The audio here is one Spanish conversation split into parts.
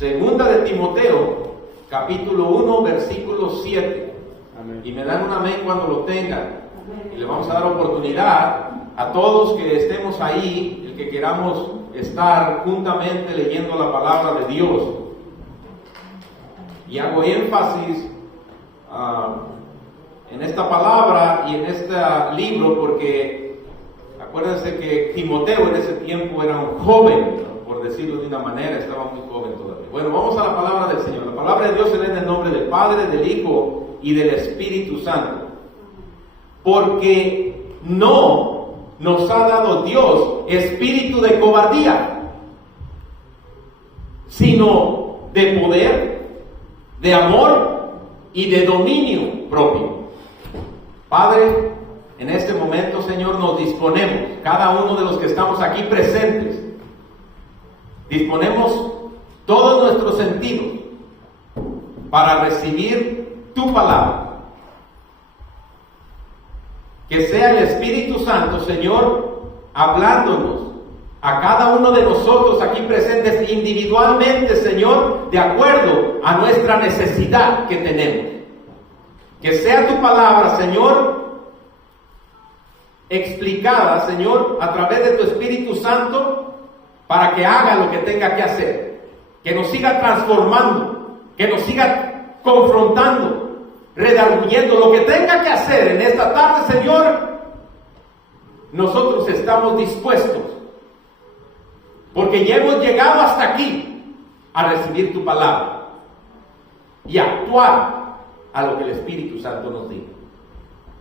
Segunda de Timoteo, capítulo 1, versículo 7. Amén. Y me dan un amén cuando lo tengan. Y le vamos a dar oportunidad a todos que estemos ahí, el que queramos estar juntamente leyendo la palabra de Dios. Y hago énfasis en esta palabra y en este libro porque acuérdense que Timoteo en ese tiempo era un joven, por decirlo de una manera, estaba muy joven todavía. Bueno, vamos a la palabra del Señor. La palabra de Dios se lee en el nombre del Padre, del Hijo y del Espíritu Santo. Porque no nos ha dado Dios espíritu de cobardía, sino de poder, de amor y de dominio propio. Padre, en este momento, Señor, nos disponemos, cada uno de los que estamos aquí presentes, disponemos todos nuestros sentidos para recibir tu palabra. Que sea el Espíritu Santo, Señor, hablándonos a cada uno de nosotros aquí presentes individualmente, Señor, de acuerdo a nuestra necesidad que tenemos. Que sea tu palabra, Señor, explicada, Señor, a través de tu Espíritu Santo, para que haga lo que tenga que hacer. Que nos siga transformando, que nos siga confrontando, redarguyendo lo que tenga que hacer en esta tarde, Señor. Nosotros estamos dispuestos, porque ya hemos llegado hasta aquí a recibir tu palabra y a actuar a lo que el Espíritu Santo nos diga.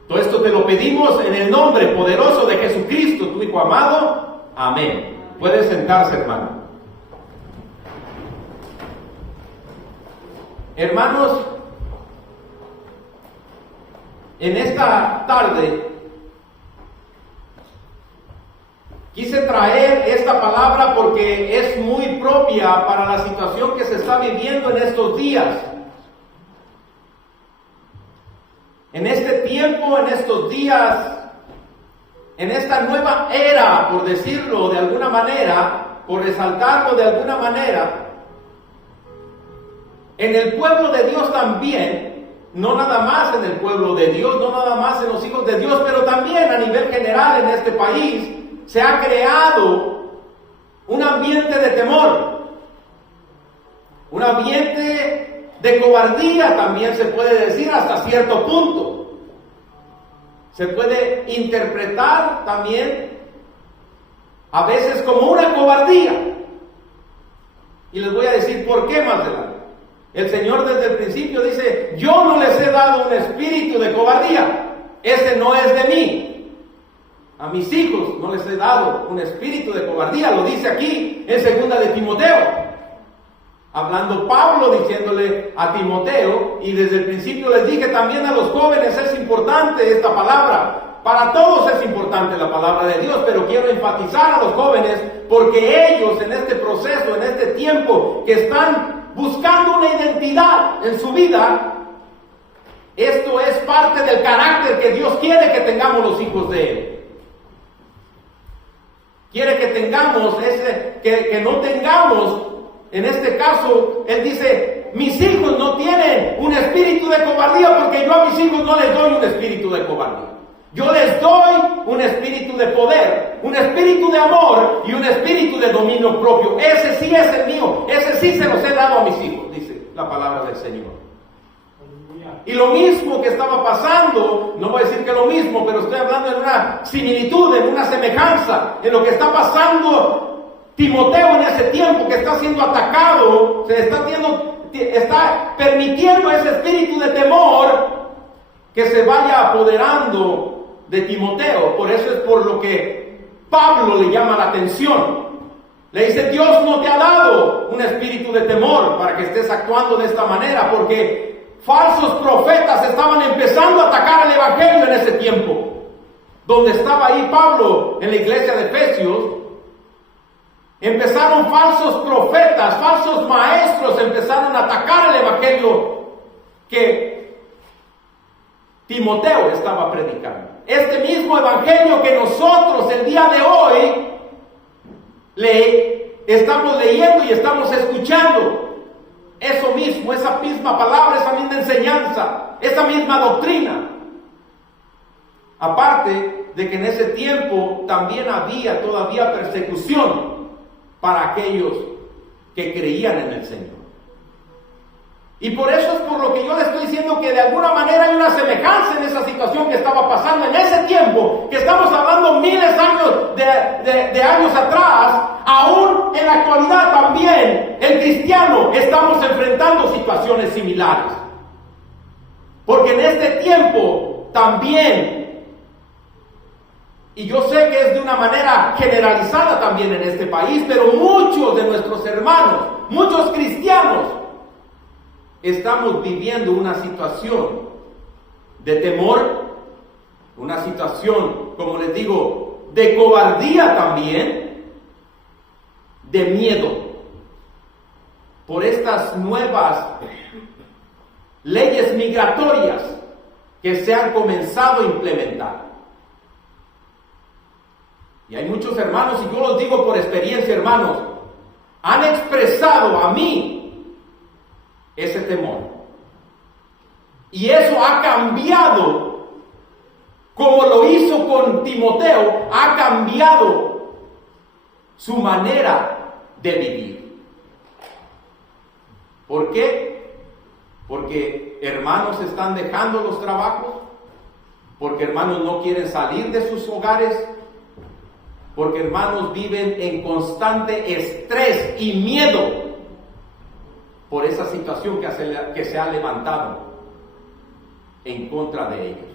Todo esto te lo pedimos en el nombre poderoso de Jesucristo, tu Hijo amado. Amén. Pueden sentarse, hermano. Hermanos, en esta tarde quise traer esta palabra porque es muy propia para la situación que se está viviendo en estos días. En este tiempo, en estos días, en esta nueva era, por decirlo de alguna manera, por resaltarlo de alguna manera, en el pueblo de Dios también, no nada más en el pueblo de Dios, no nada más en los hijos de Dios, pero también a nivel general en este país, se ha creado un ambiente de temor, un ambiente de cobardía, también se puede decir hasta cierto punto. Se puede interpretar también a veces como una cobardía. Y les voy a decir por qué más adelante. El Señor desde el principio dice: yo no les he dado un espíritu de cobardía, ese no es de mí. A mis hijos no les he dado un espíritu de cobardía, lo dice aquí en segunda de Timoteo. Hablando Pablo, diciéndole a Timoteo, y desde el principio les dije también a los jóvenes, es importante esta palabra. Para todos es importante la palabra de Dios, pero quiero enfatizar a los jóvenes porque ellos en este proceso, en este tiempo que están buscando una identidad en su vida, esto es parte del carácter que Dios quiere que tengamos los hijos de Él. Quiere que tengamos que no tengamos, en este caso, Él dice: mis hijos no tienen un espíritu de cobardía, porque yo a mis hijos no les doy un espíritu de cobardía. Yo les doy un espíritu de poder, un espíritu de amor y un espíritu de dominio propio. Ese sí es el mío, ese sí se los he dado a mis hijos, dice la palabra del Señor. Y lo mismo que estaba pasando, no voy a decir que lo mismo, pero estoy hablando en una similitud, en una semejanza, en lo que está pasando Timoteo en ese tiempo, que está siendo atacado, está permitiendo ese espíritu de temor que se vaya apoderando de Timoteo. Por eso es por lo que Pablo le llama la atención. Le dice: Dios no te ha dado un espíritu de temor para que estés actuando de esta manera, porque falsos profetas estaban empezando a atacar al evangelio en ese tiempo. Donde estaba ahí Pablo en la iglesia de Efesios, empezaron falsos profetas, falsos maestros, empezaron a atacar al evangelio que Timoteo estaba predicando. Este mismo evangelio que nosotros el día de hoy le estamos leyendo y estamos escuchando. misma palabra, esa misma enseñanza, esa misma doctrina. Aparte de que en ese tiempo también había todavía persecución para aquellos que creían en el Señor. Y por eso es por lo que yo le estoy diciendo que de alguna manera hay una semejanza en esa situación que estaba pasando en ese tiempo, que estamos hablando miles de años atrás. Aún en la actualidad también el cristiano estamos enfrentando situaciones similares. Porque en este tiempo también, y yo sé que es de una manera generalizada también en este país, pero muchos de nuestros hermanos, muchos cristianos, estamos viviendo una situación de temor, una situación, como les digo, de cobardía también, de miedo, por estas nuevas leyes migratorias que se han comenzado a implementar. Y hay muchos hermanos, y yo los digo por experiencia, hermanos, han expresado a mí ese temor. Y eso ha cambiado, como lo hizo con Timoteo, ha cambiado su manera de vivir. ¿Por qué? Porque hermanos están dejando los trabajos, porque hermanos no quieren salir de sus hogares, porque hermanos viven en constante estrés y miedo por esa situación que se ha levantado en contra de ellos.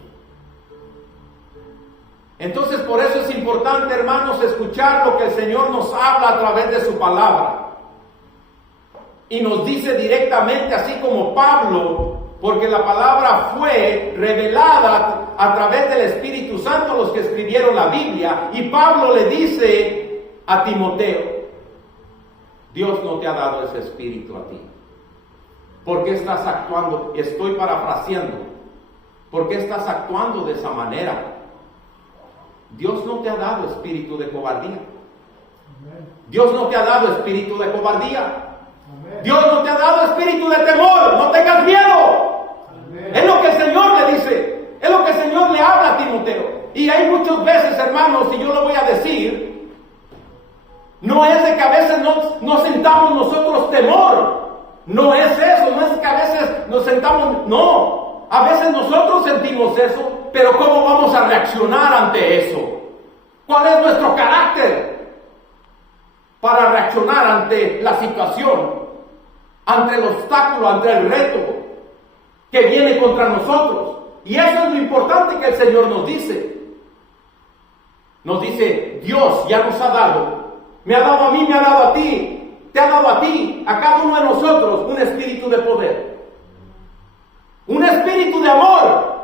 Entonces, por eso es importante, hermanos, escuchar lo que el Señor nos habla a través de su palabra. Y nos dice directamente, así como Pablo, porque la palabra fue revelada a través del Espíritu Santo, los que escribieron la Biblia, y Pablo le dice a Timoteo: Dios no te ha dado ese espíritu a ti. ¿Por qué estás actuando? Estoy parafraseando. ¿Por qué estás actuando de esa manera? Dios no te ha dado espíritu de cobardía. Dios no te ha dado espíritu de cobardía. Dios no te ha dado espíritu de temor. No tengas miedo. Es lo que el Señor le dice. Es lo que el Señor le habla a Timoteo. Y hay muchas veces, hermanos, y yo lo voy a decir, no es de que a veces no sentamos nosotros temor. No es eso, no es que a veces nos sentamos, no, a veces nosotros sentimos eso, pero ¿cómo vamos a reaccionar ante eso? ¿Cuál es nuestro carácter para reaccionar ante la situación, ante el obstáculo, ante el reto que viene contra nosotros? Y eso es lo importante que el Señor nos dice. Nos dice: Dios ya nos ha dado, me ha dado a mí, me ha dado a ti. Te ha dado a ti, a cada uno de nosotros, un espíritu de poder, un espíritu de amor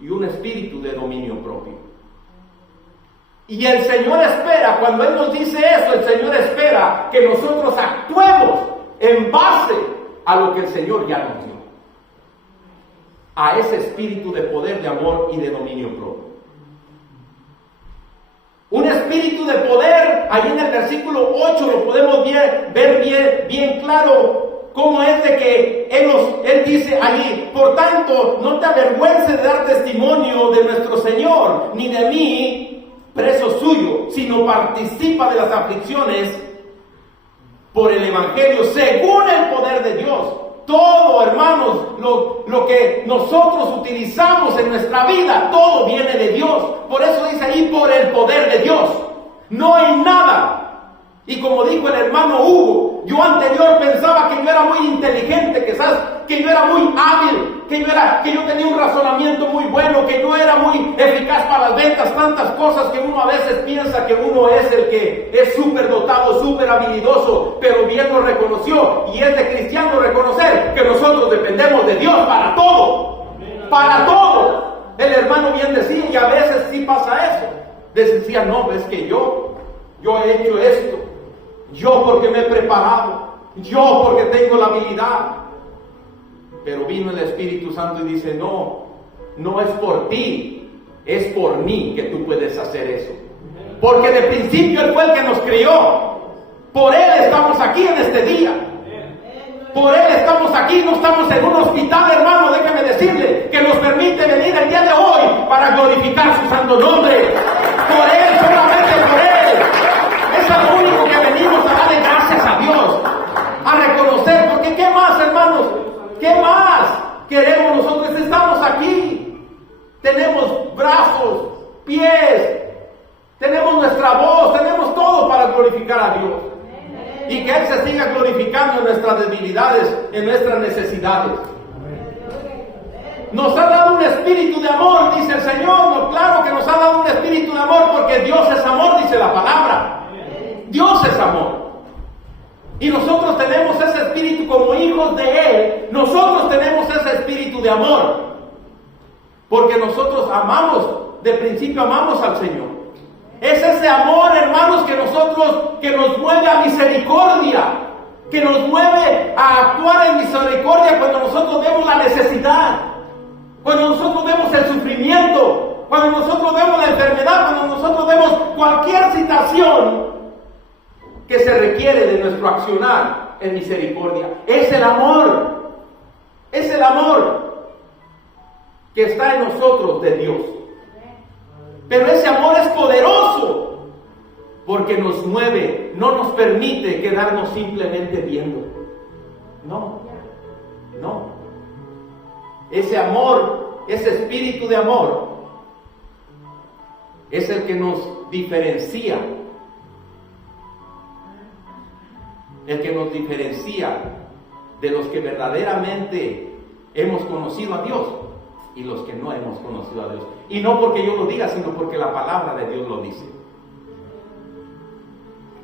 y un espíritu de dominio propio. Y el Señor espera, cuando Él nos dice eso, el Señor espera que nosotros actuemos en base a lo que el Señor ya nos dio, a ese espíritu de poder, de amor y de dominio propio. Un espíritu de poder, ahí en el versículo 8 lo podemos ver bien claro, cómo es de que Él dice allí: por tanto, no te avergüences de dar testimonio de nuestro Señor, ni de mí, preso suyo, sino participa de las aflicciones por el Evangelio, según el poder de Dios. Todo, hermanos, lo que nosotros utilizamos en nuestra vida, todo viene de Dios. Por eso dice ahí: por el poder de Dios. No hay nada. Y como dijo el hermano Hugo, yo anterior pensaba que yo era muy inteligente, que yo era muy hábil, que yo tenía un razonamiento muy bueno, que yo era muy eficaz para las ventas, tantas cosas que uno a veces piensa que uno es el que es súper dotado, súper habilidoso, pero bien lo reconoció, y es de cristiano reconocer que nosotros dependemos de Dios para todo, para todo. El hermano bien decía, y a veces sí pasa eso, decía: no, es que yo he hecho esto, yo porque me he preparado, yo porque tengo la habilidad. Pero vino el Espíritu Santo y dice: no es por ti, es por mí que tú puedes hacer eso. Porque de principio Él fue el que nos crió. Por Él estamos aquí en este día. Por Él estamos aquí aquí, no estamos en un hospital, hermano, déjeme decirle, que nos permite venir el día de hoy para glorificar su santo nombre. Por Él, solamente por Él. Eso es lo único que venimos a darle gracias a Dios, a reconocer, porque ¿qué más, hermanos? ¿Qué más queremos nosotros? Estamos aquí, tenemos brazos, pies, tenemos nuestra voz, tenemos todo para glorificar a Dios. Y que Él se siga glorificando en nuestras debilidades, en nuestras necesidades. Nos ha dado un espíritu de amor, dice el Señor. No, claro que nos ha dado un espíritu de amor, porque Dios es amor, dice la palabra. Dios es amor. Y nosotros tenemos ese espíritu como hijos de Él. Nosotros tenemos ese espíritu de amor. Porque nosotros amamos, de principio amamos al Señor. Es ese amor, hermanos, que nos mueve a misericordia, que nos mueve a actuar en misericordia cuando nosotros vemos la necesidad, cuando nosotros vemos el sufrimiento, cuando nosotros vemos la enfermedad, cuando nosotros vemos cualquier situación que se requiere de nuestro accionar en misericordia. Es el amor que está en nosotros de Dios. Pero ese amor es poderoso porque nos mueve, no nos permite quedarnos simplemente viendo. No. Ese amor, ese espíritu de amor, es el que nos diferencia. El que nos diferencia de los que verdaderamente hemos conocido a Dios y los que no hemos conocido a Dios. Y no porque yo lo diga, sino porque la palabra de Dios lo dice.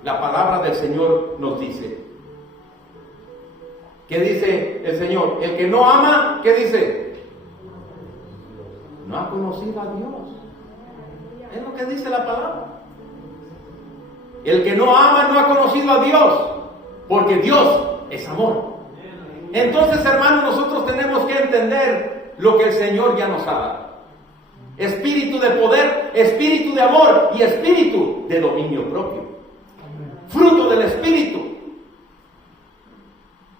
La palabra del Señor nos dice. ¿Qué dice el Señor? El que no ama, ¿qué dice? No ha conocido a Dios. Es lo que dice la palabra. El que no ama no ha conocido a Dios, porque Dios es amor. Entonces, hermanos, nosotros tenemos que entender lo que el Señor ya nos ha dado. Espíritu de poder, espíritu de amor y espíritu de dominio propio. Fruto del Espíritu.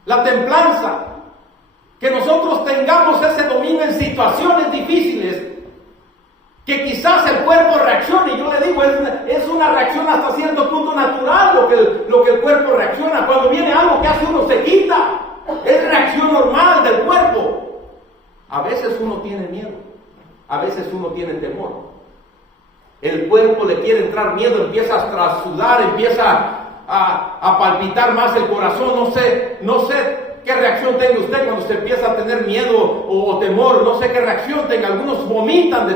La templanza. Que nosotros tengamos ese dominio en situaciones difíciles. Que quizás el cuerpo reaccione. Y yo le digo, es una reacción hasta cierto punto natural lo que el cuerpo reacciona. Cuando viene algo que hace uno se quita. Es reacción normal del cuerpo. A veces uno tiene miedo. A veces uno tiene temor. El cuerpo le quiere entrar miedo, empieza a sudar, empieza a palpitar más el corazón. No sé qué reacción tenga usted cuando se empieza a tener miedo o temor. No sé qué reacción tenga. Algunos vomitan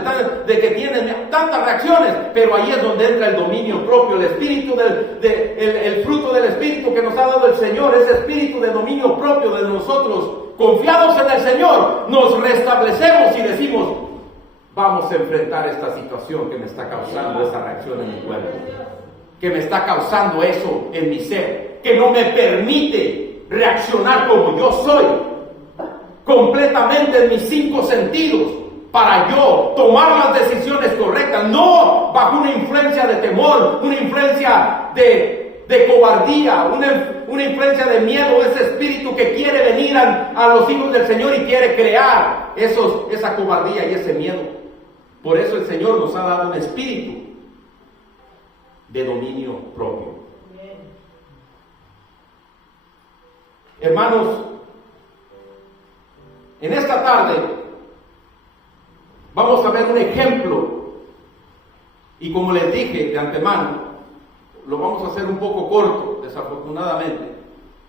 de que tienen tantas reacciones, pero ahí es donde entra el dominio propio, el espíritu el fruto del espíritu que nos ha dado el Señor, ese espíritu de dominio propio de nosotros. Confiados en el Señor, nos restablecemos y decimos: vamos a enfrentar esta situación que me está causando esa reacción en mi cuerpo, que me está causando eso en mi ser, que no me permite reaccionar como yo soy, completamente en mis 5 sentidos, para yo tomar las decisiones correctas, no bajo una influencia de temor, una influencia de cobardía, una influencia de miedo, ese espíritu que quiere venir a los hijos del Señor y quiere crear esa cobardía y ese miedo. Por eso el Señor nos ha dado un espíritu de dominio propio. Hermanos, en esta tarde vamos a ver un ejemplo, y como les dije de antemano, lo vamos a hacer un poco corto, desafortunadamente.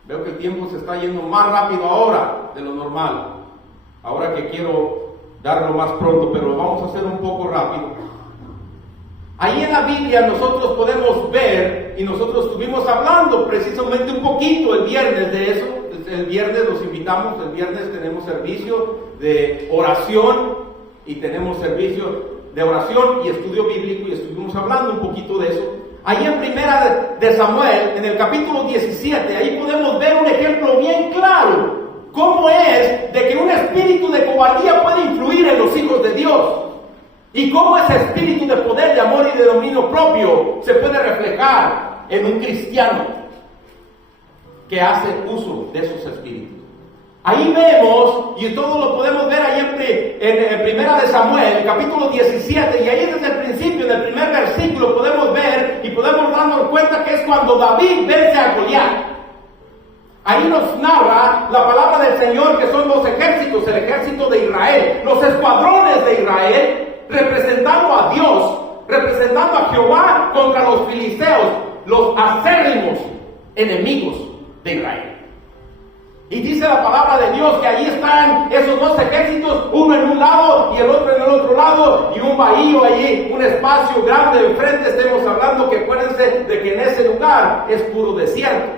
Veo que el tiempo se está yendo más rápido ahora de lo normal. Ahora que quiero darlo más pronto, pero lo vamos a hacer un poco rápido. Ahí en la Biblia nosotros podemos ver, y nosotros estuvimos hablando precisamente un poquito el viernes de eso. El viernes los invitamos, el viernes tenemos servicio de oración y tenemos servicio de oración y estudio bíblico, y estuvimos hablando un poquito de eso. Ahí en Primera de Samuel, en el capítulo 17, ahí podemos ver un ejemplo bien claro cómo es de que un espíritu de cobardía puede influir en los hijos de Dios, y cómo ese espíritu de poder, de amor y de dominio propio se puede reflejar en un cristiano que hace uso de esos espíritus. Ahí vemos, y todo lo podemos ver ahí en Primera de Samuel, capítulo 17, y ahí desde el principio, en el primer versículo, podemos ver y podemos darnos cuenta que es cuando David vence a Goliat. Ahí nos narra la palabra del Señor, que son los ejércitos, el ejército de Israel, los escuadrones de Israel, representando a Dios, representando a Jehová contra los filisteos, los acérrimos enemigos de Israel. Y dice la palabra de Dios que ahí están esos dos ejércitos, uno en un lado y el otro en el otro lado, y un bahío allí, un espacio grande enfrente. Estemos hablando que acuérdense de que en ese lugar es puro desierto.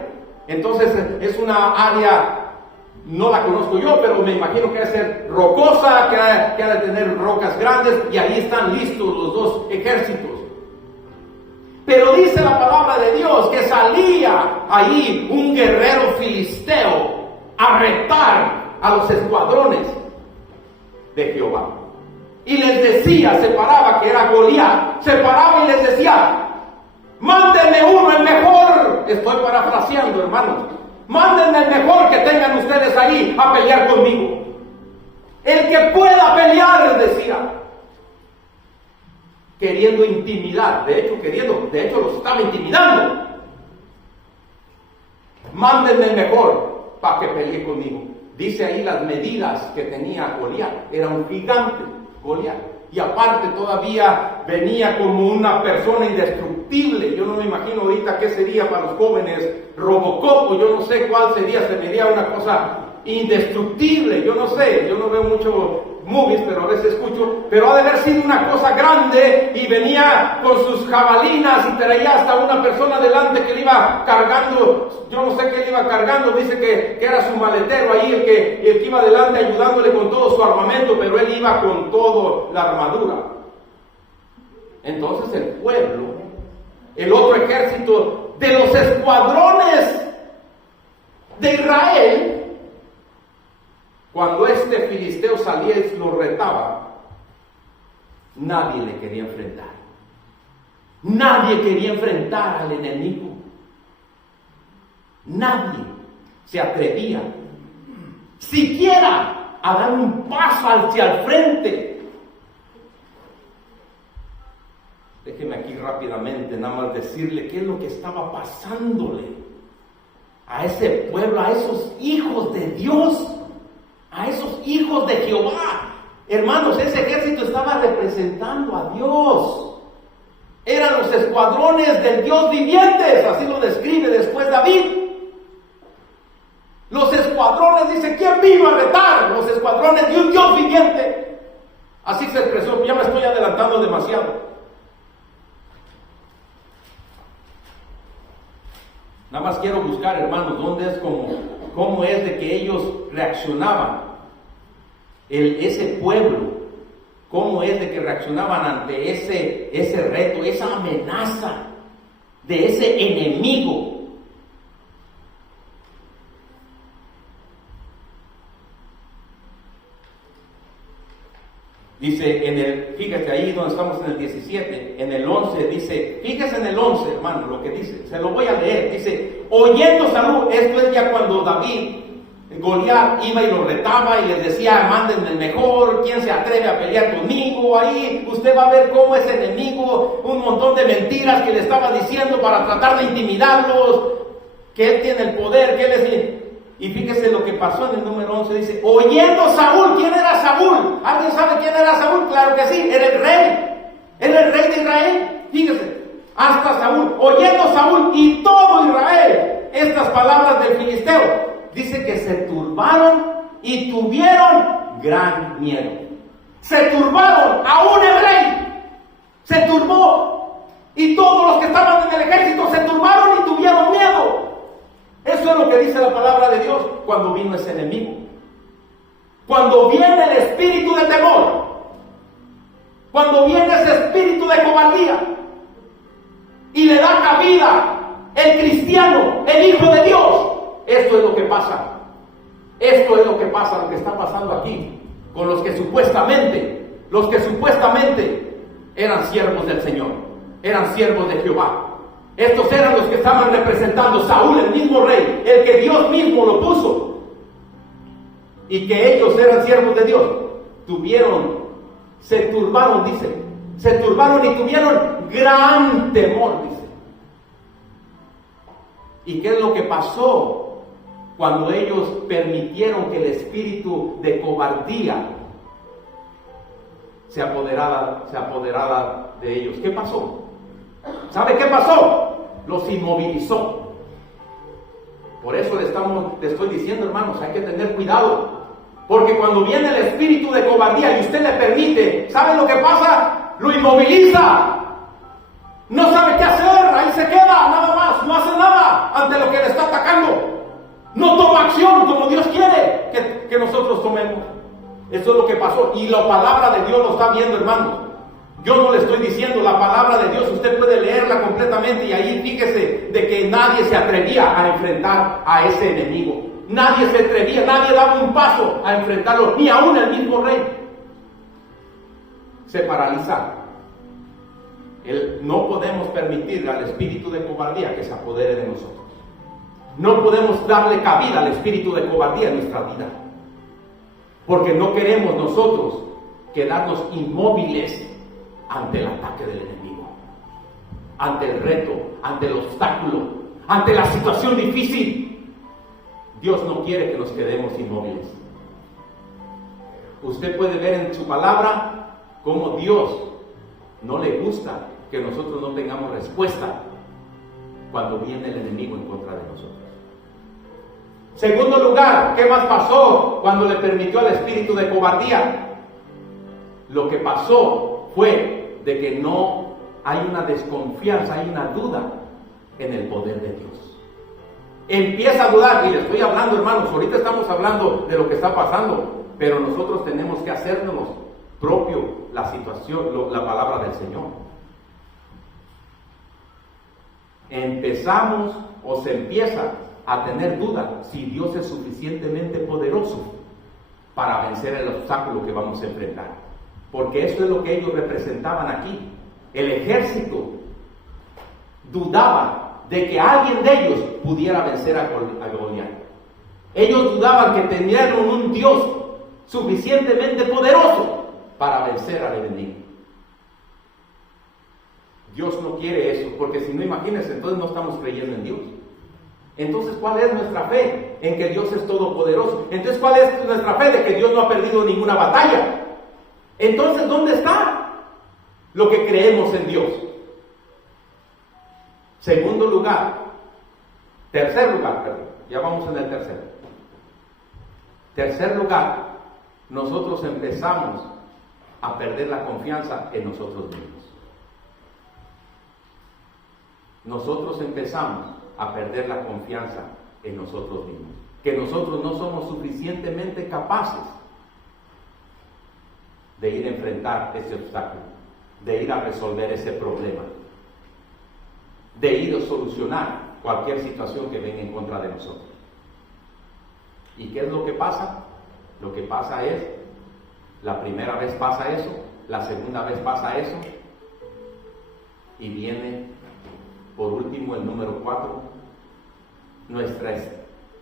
Entonces es una área, no la conozco yo, pero me imagino que ha de ser rocosa, que ha de tener rocas grandes, y ahí están listos los dos ejércitos. Pero dice la palabra de Dios que salía ahí un guerrero filisteo a retar a los escuadrones de Jehová. Y les decía, se paraba, que era Goliat, se paraba y les decía: mándenme uno, el mejor. Estoy parafraseando, hermanos. Mándenme el mejor que tengan ustedes ahí a pelear conmigo. El que pueda pelear, les decía. Queriendo intimidar, de hecho los estaba intimidando. Mándenme el mejor para que pelee conmigo. Dice ahí las medidas que tenía Goliat. Era un gigante, Goliat. Y aparte todavía venía como una persona indestructible. Yo no me imagino ahorita qué sería para los jóvenes Robocop, o yo no sé cuál sería. Se vería una cosa indestructible. Yo no sé, yo no veo mucho movies, pero a veces escucho. Pero ha de haber sido una cosa grande, y venía con sus jabalinas y traía hasta una persona delante que le iba cargando. Yo no sé qué le iba cargando. Dice que era su maletero ahí, el que iba delante ayudándole con todo su armamento, pero él iba con toda la armadura. Entonces el pueblo, el otro ejército de los escuadrones de Israel, cuando este filisteo salía y lo retaba, nadie le quería enfrentar. Nadie quería enfrentar al enemigo. Nadie se atrevía siquiera a dar un paso hacia el frente. Déjeme aquí rápidamente nada más decirle qué es lo que estaba pasándole a ese pueblo, a esos hijos de Dios, a esos hijos de Jehová. Hermanos, ese ejército estaba representando a Dios. Eran los escuadrones del Dios vivientes, así lo describe después David. Los escuadrones, dice, ¿quién vino a retar? Los escuadrones de un Dios viviente. Así se expresó. Ya me estoy adelantando demasiado. Nada más quiero buscar, hermanos, dónde es cómo es de que ellos reaccionaban. Ese pueblo, cómo es de que reaccionaban ante ese reto, esa amenaza de ese enemigo. Dice fíjate ahí donde estamos en el 17, en el 11 dice, fíjese en el 11, hermano, lo que dice, se lo voy a leer. Dice: oyendo Saúl, esto es ya cuando Goliat iba y lo retaba y les decía: mándenme el mejor, ¿quién se atreve a pelear conmigo? Ahí usted va a ver cómo ese enemigo, un montón de mentiras que le estaba diciendo para tratar de intimidarlos, que él tiene el poder, que él es... Y fíjese lo que pasó en el número 11, dice: oyendo Saúl. ¿Quién era Saúl? ¿Alguien sabe quién era Saúl? Claro que sí, era el rey de Israel. Fíjese, hasta Saúl, oyendo Saúl y todo Israel estas palabras del filisteo, dice que se turbaron y tuvieron gran miedo. Se turbaron, aún el rey se turbó, y todos los que estaban en el ejército se turbaron y tuvieron miedo. Eso es lo que dice la palabra de Dios cuando vino ese enemigo. Cuando viene el espíritu de temor, cuando viene ese espíritu de cobardía y le da cabida el cristiano, el hijo de Dios, esto es lo que pasa. Esto es lo que pasa, lo que está pasando aquí con los que supuestamente eran siervos del Señor, eran siervos de Jehová. Estos eran los que estaban representando Saúl, el mismo rey, el que Dios mismo lo puso. y que ellos eran siervos de Dios, se turbaron, dice, se turbaron y tuvieron gran temor, dice. ¿Y qué es lo que pasó cuando ellos permitieron que el espíritu de cobardía se apoderara de ellos? ¿Qué pasó? ¿Sabe qué pasó? Los inmovilizó. Por eso le estoy diciendo, hermanos, hay que tener cuidado. Porque cuando viene el espíritu de cobardía y usted le permite, ¿sabe lo que pasa? Lo inmoviliza. No sabe qué hacer, ahí se queda, nada más, no hace nada ante lo que le está atacando. No toma acción como Dios quiere que nosotros tomemos. Eso es lo que pasó. Y la palabra de Dios lo está viendo, hermanos. Yo no le estoy diciendo la palabra de Dios, usted puede leerla completamente y ahí fíjese de que nadie se atrevía a enfrentar a ese enemigo. Nadie se atrevía, nadie daba un paso a enfrentarlo, ni aún el mismo rey. Se paraliza. No podemos permitir al espíritu de cobardía que se apodere de nosotros. No podemos darle cabida al espíritu de cobardía en nuestra vida. Porque no queremos nosotros quedarnos inmóviles ante el ataque del enemigo, ante el reto, ante el obstáculo, ante la situación difícil. Dios no quiere que nos quedemos inmóviles. Usted puede ver en su palabra cómo Dios no le gusta que nosotros no tengamos respuesta cuando viene el enemigo en contra de nosotros. Segundo lugar, ¿qué más pasó cuando le permitió al espíritu de cobardía? Lo que pasó fue de que no hay una desconfianza, hay una duda en el poder de Dios. Empieza a dudar, y le estoy hablando, hermanos, ahorita estamos hablando de lo que está pasando, pero nosotros tenemos que hacernos propio la situación, la palabra del Señor. Empezamos o se empieza a tener duda si Dios es suficientemente poderoso para vencer el obstáculo que vamos a enfrentar. Porque eso es lo que ellos representaban aquí. El ejército dudaba de que alguien de ellos pudiera vencer a Goliat. Ellos dudaban que tenían un Dios suficientemente poderoso para vencer al enemigo. Dios no quiere eso, porque si no, imagínense, entonces no estamos creyendo en Dios. Entonces, ¿cuál es nuestra fe? En que Dios es todopoderoso. Entonces, ¿cuál es nuestra fe? De que Dios no ha perdido ninguna batalla. Entonces, ¿dónde está lo que creemos en Dios? Tercer lugar, perdón, ya vamos en el tercero. Tercer lugar, nosotros empezamos a perder la confianza en nosotros mismos. Nosotros empezamos a perder la confianza en nosotros mismos. Que nosotros no somos suficientemente capaces de ir a enfrentar ese obstáculo, de ir a resolver ese problema, de ir a solucionar cualquier situación que venga en contra de nosotros. ¿Y qué es lo que pasa? Lo que pasa es, la primera vez pasa eso, la segunda vez pasa eso, y viene, por último, el número 4, nuestra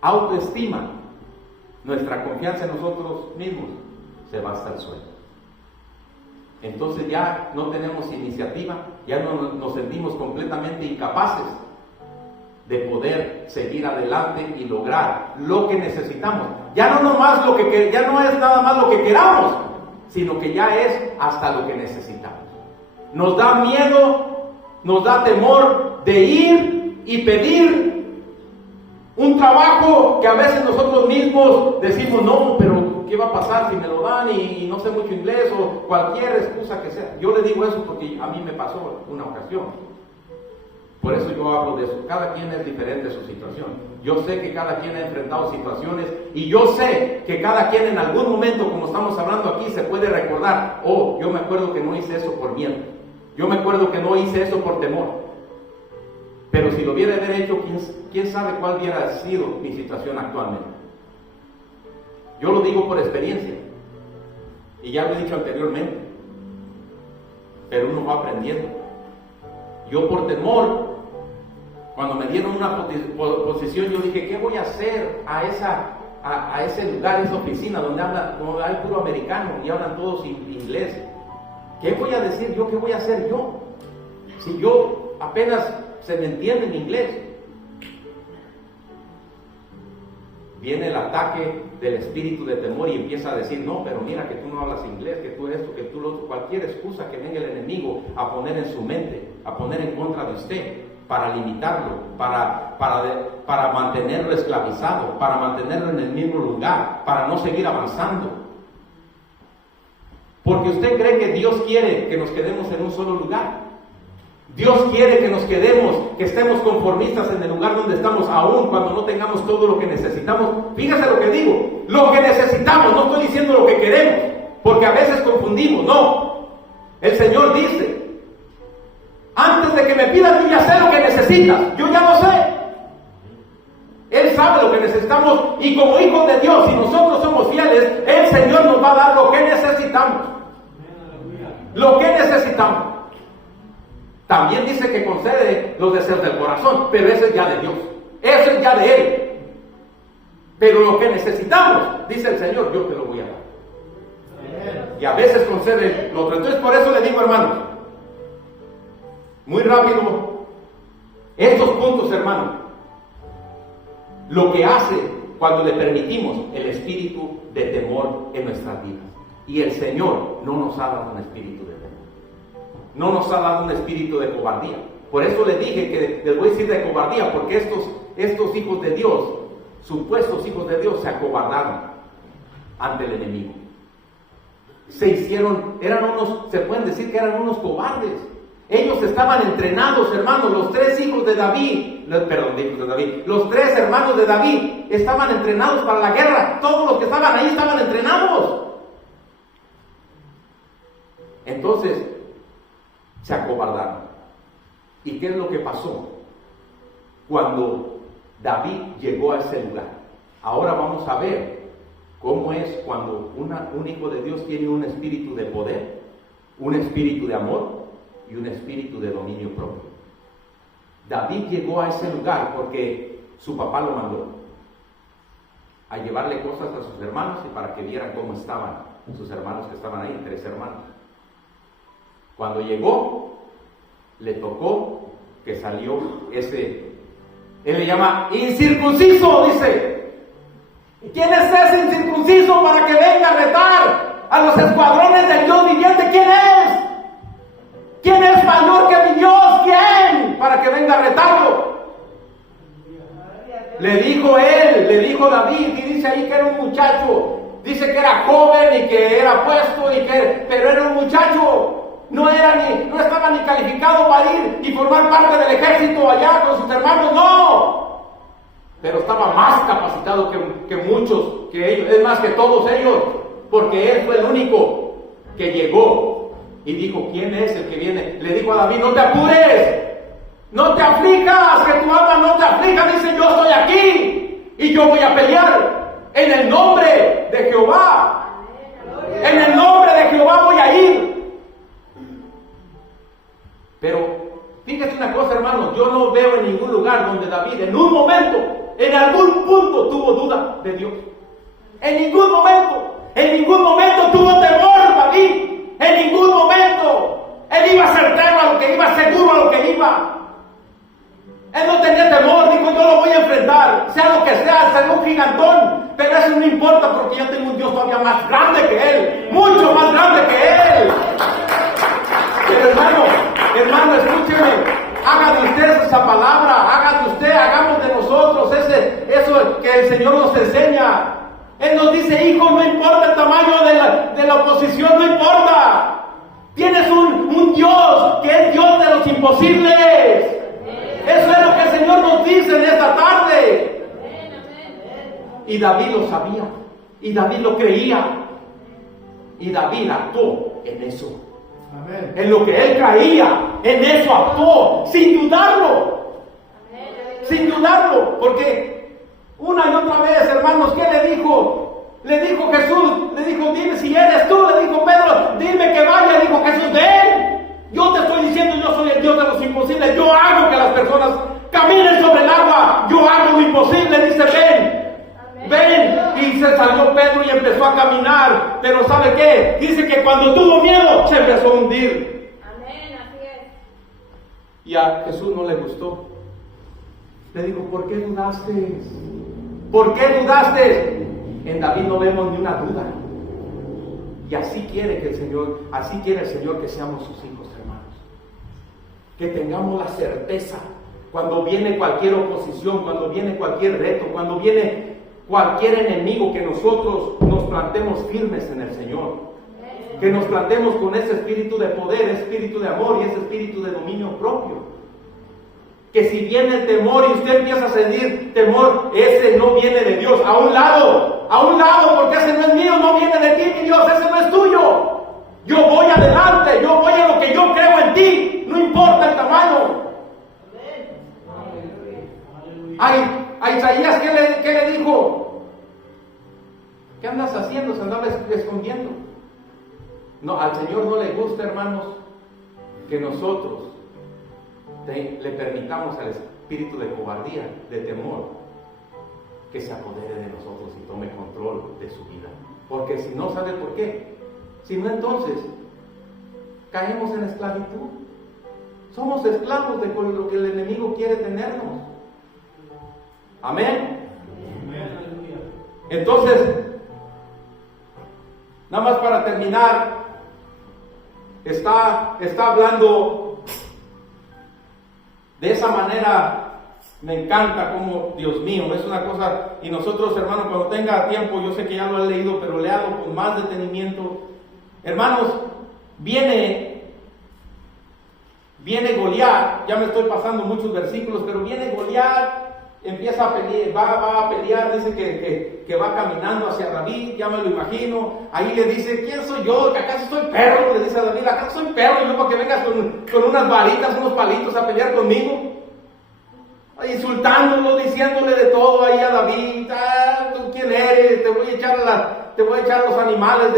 autoestima, nuestra confianza en nosotros mismos, se va hasta el suelo. Entonces ya no tenemos iniciativa, ya no nos sentimos completamente incapaces de poder seguir adelante y lograr lo que necesitamos. Ya no es nada más lo que queramos, sino que ya es hasta lo que necesitamos. Nos da miedo, nos da temor de ir y pedir un trabajo que a veces nosotros mismos decimos, no, pero ¿qué va a pasar si me lo dan y no sé mucho inglés o cualquier excusa que sea? Yo le digo eso porque a mí me pasó una ocasión. Por eso yo hablo de eso. Cada quien es diferente su situación. Yo sé que cada quien ha enfrentado situaciones y yo sé que cada quien en algún momento, como estamos hablando aquí, se puede recordar, oh, yo me acuerdo que no hice eso por miedo. Yo me acuerdo que no hice eso por temor. Pero si lo hubiera hecho, ¿quién sabe cuál hubiera sido mi situación actualmente? Yo lo digo por experiencia. Y ya lo he dicho anteriormente. Pero uno va aprendiendo. Yo por temor, cuando me dieron una posición, yo dije, ¿qué voy a hacer a a ese lugar, esa oficina donde hay puro americano y hablan todos inglés. ¿Qué voy a decir yo? ¿Qué voy a hacer yo? Si yo apenas se me entiende en inglés. Viene el ataque del espíritu de temor y empieza a decir, no, pero mira que tú no hablas inglés, que tú esto, que tú lo otro, cualquier excusa que venga el enemigo a poner en su mente, a poner en contra de usted, para limitarlo, para mantenerlo esclavizado, para mantenerlo en el mismo lugar, para no seguir avanzando. Porque usted cree que Dios quiere que nos quedemos en un solo lugar. Dios quiere que nos quedemos, que estemos conformistas en el lugar donde estamos, aún cuando no tengamos todo lo que necesitamos. Fíjese lo que digo, lo que necesitamos, no estoy diciendo lo que queremos, porque a veces confundimos, no. El Señor dice, antes de que me pidas, yo ya sé lo que necesitas, yo ya lo sé. Él sabe lo que necesitamos y como hijos de Dios, si nosotros somos fieles, el Señor nos va a dar lo que necesitamos. Lo que necesitamos. También dice que concede los deseos del corazón, pero eso es ya de Dios, eso es ya de Él. Pero lo que necesitamos, dice el Señor, yo te lo voy a dar. Y a veces concede lo otro. Entonces por eso le digo, hermanos, muy rápido, estos puntos, hermanos, lo que hace cuando le permitimos el espíritu de temor en nuestras vidas. Y el Señor no nos ha dado un espíritu de temor. No nos ha dado un espíritu de cobardía. Por eso le dije que les voy a decir de cobardía, porque estos hijos de Dios, supuestos hijos de Dios, se acobardaron ante el enemigo. Se pueden decir que eran unos cobardes. Ellos estaban entrenados, hermanos, los tres hijos de David, los tres hermanos de David estaban entrenados para la guerra. Todos los que estaban ahí estaban entrenados. Entonces, se acobardaron. ¿Y qué es lo que pasó cuando David llegó a ese lugar? Ahora vamos a ver cómo es cuando un hijo de Dios tiene un espíritu de poder, un espíritu de amor y un espíritu de dominio propio. David llegó a ese lugar porque su papá lo mandó a llevarle cosas a sus hermanos y para que vieran cómo estaban sus hermanos que estaban ahí, 3 hermanos. Cuando llegó, le tocó que salió él le llama incircunciso, dice. ¿Quién es ese incircunciso para que venga a retar a los escuadrones del Dios viviente? ¿Quién es? ¿Quién es mayor que mi Dios? ¿Quién? Para que venga a retarlo. Le dijo David, y dice ahí que era un muchacho. Dice que era joven y que era puesto, pero era un muchacho. No estaba ni calificado para ir y formar parte del ejército allá con sus hermanos, no. Pero estaba más capacitado que muchos, que ellos, es más que todos ellos, porque él fue el único que llegó y dijo, ¿quién es el que viene? Le dijo a David, no te apures, no te aflijas, que tu alma no te aflija. Dice, yo estoy aquí y yo voy a pelear en el nombre de Jehová. En el nombre de Jehová voy a ir. Pero fíjate una cosa, hermanos, yo no veo en ningún lugar donde David en un momento, en algún punto tuvo duda de Dios. En ningún momento tuvo temor David. En ningún momento. Él iba certero a lo que iba, seguro a lo que iba. Él no tenía temor, dijo, yo lo voy a enfrentar, sea lo que sea un gigantón, pero eso no importa porque yo tengo un Dios todavía más grande que él, mucho más grande que él. Pero hermano, escúcheme, haga de usted esa palabra, hagamos de nosotros eso que el Señor nos enseña. Él nos dice, hijo, no importa el tamaño de la oposición, no importa. Tienes un Dios que es Dios de los imposibles. Eso es lo que el Señor nos dice en esta tarde. Y David lo sabía, y David lo creía, y David actuó en eso. Amén. En lo que él creía, en eso actuó, sin dudarlo. Sin dudarlo, porque una y otra vez, hermanos, ¿qué le dijo? Le dijo Jesús, le dijo, dime si eres tú, le dijo Pedro, dime que vaya, dijo Jesús, ven. Yo te estoy diciendo, yo soy el Dios de los imposibles, yo hago que las personas caminen sobre el agua, yo hago lo imposible, dice ven. Ven, y empezó a caminar, pero ¿sabe qué? Dice que cuando tuvo miedo se empezó a hundir. Amén, así es. Y a Jesús no le gustó. Le dijo, ¿por qué dudaste? ¿Por qué dudaste? En David no vemos ni una duda. Y así quiere que el Señor, así quiere el Señor que seamos sus hijos, hermanos. Que tengamos la certeza cuando viene cualquier oposición, cuando viene cualquier reto, cuando viene cualquier enemigo, que nosotros nos plantemos firmes en el Señor. Que nos plantemos con ese espíritu de poder, espíritu de amor y ese espíritu de dominio propio. Que si viene el temor y usted empieza a sentir temor, ese no viene de Dios. A un lado, porque ese no es mío, no viene de ti, mi Dios, ese no es tuyo. Yo voy adelante, yo voy a lo que yo creo en ti, no importa el tamaño. A Isaías, ¿qué le dijo? ¿Qué andas haciendo? Se andaba escondiendo. No, al Señor no le gusta, hermanos, que nosotros le permitamos al espíritu de cobardía, de temor, que se apodere de nosotros y tome control de su vida. Porque si no, ¿sabe por qué? Si no, entonces caemos en esclavitud. Somos esclavos de lo que el enemigo quiere tenernos. Amén. Entonces, nada más para terminar, está hablando de esa manera. Me encanta como, Dios mío, es una cosa. Y nosotros, hermanos, cuando tenga tiempo, yo sé que ya lo he leído, pero léalo con más detenimiento. Hermanos, viene Goliat. Ya me estoy pasando muchos versículos, pero viene Goliat, empieza a pelear, va a pelear, dice que va caminando hacia David, ya me lo imagino. Ahí le dice, ¿quién soy yo? ¿Que acaso soy perro? Le dice a David, ¿acaso soy perro yo para que vengas con unas varitas, unos palitos a pelear conmigo? Insultándolo, diciéndole de todo ahí a David. ¿Tú quién eres? Te voy a echar los animales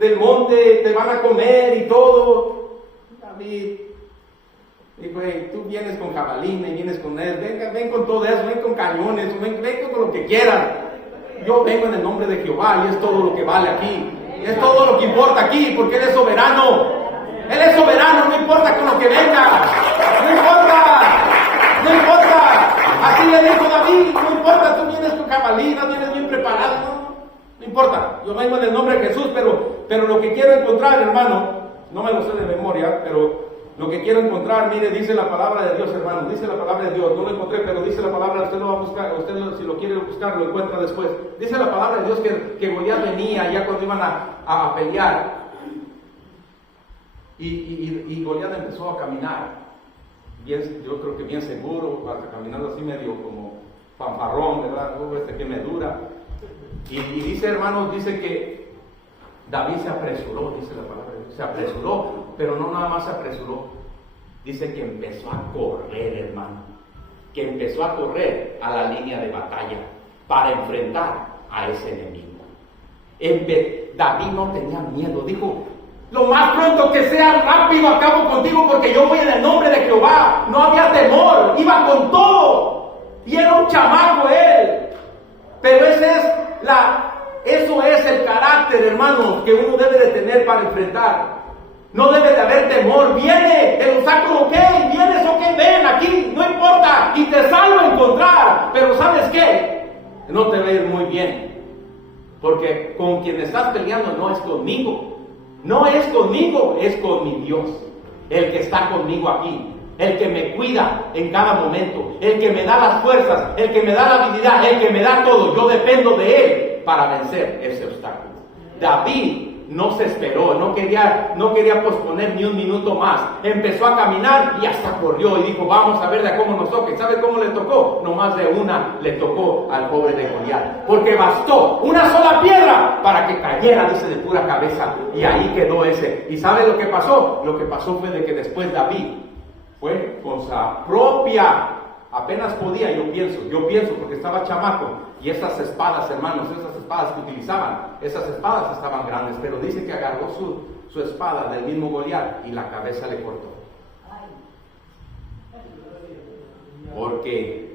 del monte, te van a comer y todo. David dijo, hey, tú vienes con jabalina y vienes con él, ven con todo eso, ven con cañones, ven con lo que quieras. Yo vengo en el nombre de Jehová y es todo lo que vale aquí. Es todo lo que importa aquí, porque Él es soberano. Él es soberano, no importa con lo que venga. No importa. Así le dijo David, no importa, tú vienes con jabalina, vienes bien preparado. No importa, yo vengo en el nombre de Jesús, pero lo que quiero encontrar, hermano, no me lo sé de memoria, pero lo que quiero encontrar, mire, dice la palabra de Dios, hermano, dice la palabra de Dios, no lo encontré, pero dice la palabra, usted lo va a buscar, usted si lo quiere buscar, lo encuentra después. Dice la palabra de Dios que Goliat venía ya cuando iban a pelear, y Goliat empezó a caminar, bien, yo creo que bien seguro, caminando así medio como fanfarrón, ¿verdad? Que me dura. Y dice, hermanos, dice que David se apresuró, dice la palabra de Dios, se apresuró, pero no nada más se apresuró, dice que empezó a correr, hermano, que empezó a correr a la línea de batalla para enfrentar a ese enemigo. David no tenía miedo, dijo, lo más pronto que sea rápido acabo contigo porque yo voy en el nombre de Jehová. No había temor, iba con todo. Y era un chamaco él. Pero eso es el carácter, hermanos, que uno debe de tener para enfrentar. No debe de haber temor. Viene el obstáculo, ok, vienes, ok, ven aquí, no importa. Y te salvo a encontrar. Pero ¿sabes qué? No te va a ir muy bien. Porque con quien estás peleando no es conmigo. No es conmigo, es con mi Dios, el que está conmigo aquí, el que me cuida en cada momento, el que me da las fuerzas, el que me da la habilidad, el que me da todo. Yo dependo de Él para vencer ese obstáculo. David no se esperó, no quería posponer ni un minuto más. Empezó a caminar y hasta corrió y dijo, vamos a ver de cómo nos toque. ¿Sabe cómo le tocó? No más de una le tocó al pobre de Goliat, porque bastó una sola piedra para que cayera, dice, de pura cabeza, y ahí quedó ese. ¿Y sabe lo que pasó? Lo que pasó fue de que después David fue con su propia, apenas podía, yo pienso porque estaba chamaco, y esas espadas, hermanos, esas espadas que utilizaban, esas espadas estaban grandes, pero dice que agarró su espada del mismo Goliat y la cabeza le cortó. Porque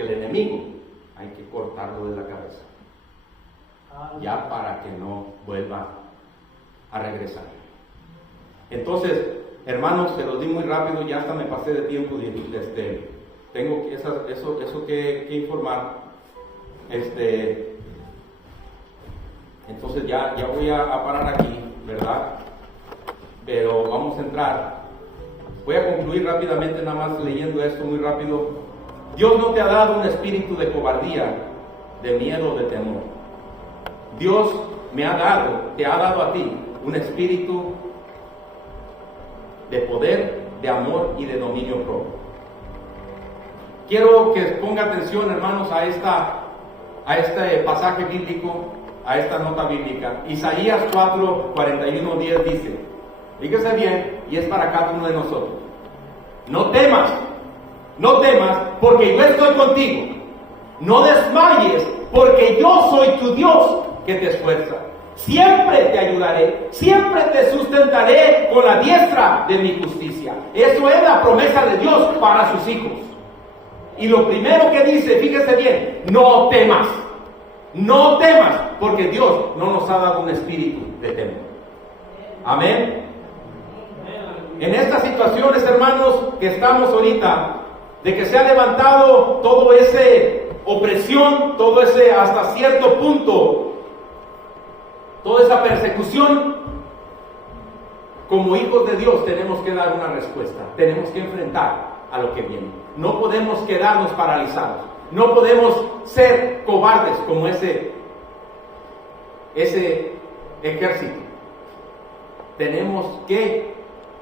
el enemigo hay que cortarlo de la cabeza. ya para que no vuelva a regresar. Entonces, hermanos, se los di muy rápido, ya hasta me pasé de tiempo, tengo eso que informar. Entonces ya voy a parar aquí, ¿verdad? Pero vamos a entrar. Voy a concluir rápidamente, nada más leyendo esto muy rápido. Dios no te ha dado un espíritu de cobardía, de miedo, de temor. Dios te ha dado a ti un espíritu de poder, de amor y de dominio propio. Quiero que ponga atención, hermanos, a este pasaje bíblico, a esta nota bíblica. Isaías 4, 41, 10 dice, fíjese bien, y es para cada uno de nosotros: no temas, porque yo estoy contigo. No desmayes, porque yo soy tu Dios que te esfuerza. Siempre te ayudaré, siempre te sustentaré con la diestra de mi justicia. Eso es la promesa de Dios para sus hijos. Y lo primero que dice, fíjese bien, no temas, porque Dios no nos ha dado un espíritu de temor. Amén. En estas situaciones, hermanos, que estamos ahorita, de que se ha levantado todo ese opresión, todo ese hasta cierto punto, toda esa persecución, como hijos de Dios tenemos que dar una respuesta, tenemos que enfrentar a lo que viene. No podemos quedarnos paralizados, no podemos ser cobardes como ese ejército. Tenemos que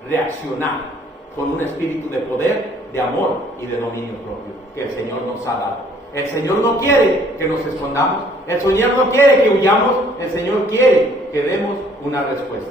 reaccionar con un espíritu de poder, de amor y de dominio propio que el Señor nos ha dado. El Señor no quiere que nos escondamos, el Señor no quiere que huyamos, el Señor quiere que demos una respuesta.